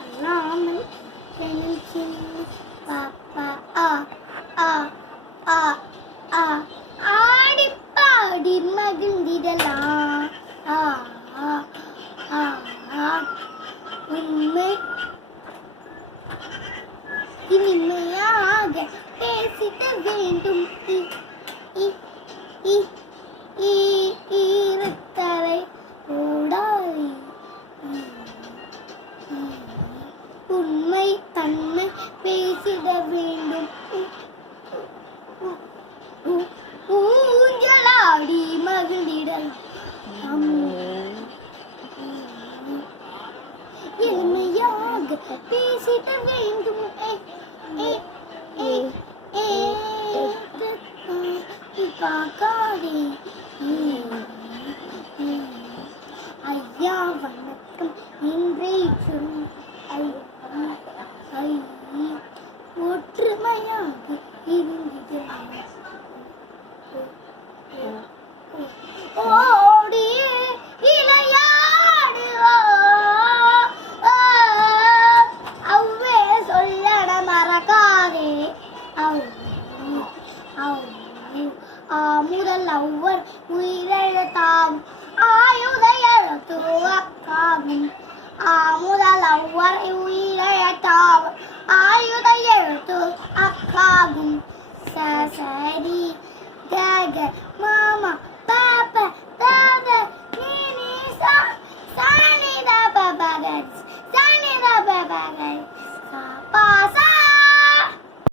அல்லாமல் பாப்பா ஆ ஆ ஆ ஆ ஆடி பாடி மகிழ்ந்திடலாம். ஆ ஆ ஆ ஆ உண்மை இனிமையாக பேசிட வேண்டும். ஈரத்தரை ஓடாய் உண்மை தன்மை பேசிட வேண்டும். ஊஞ்சலாடி மகிழ்ந்திடலாம். எளிமையாக பேசிட வேண்டும். பார்க்காதே. ஐயா வணக்கம் என்றே சொல். ஒற்றுமையாக இருந்தது. ஓடிய இளையாடுவோ அவ்வே சொல்லட மறக்காதே. முதல் அவ்வர் உயிரெழுத்தாம் ஆயுத எழுத்து அக்காகும். முதல் அவ்வர் உயிரெழுத்தாம் ஆயுத எழுத்து அக்காகும். சரி கக மாமா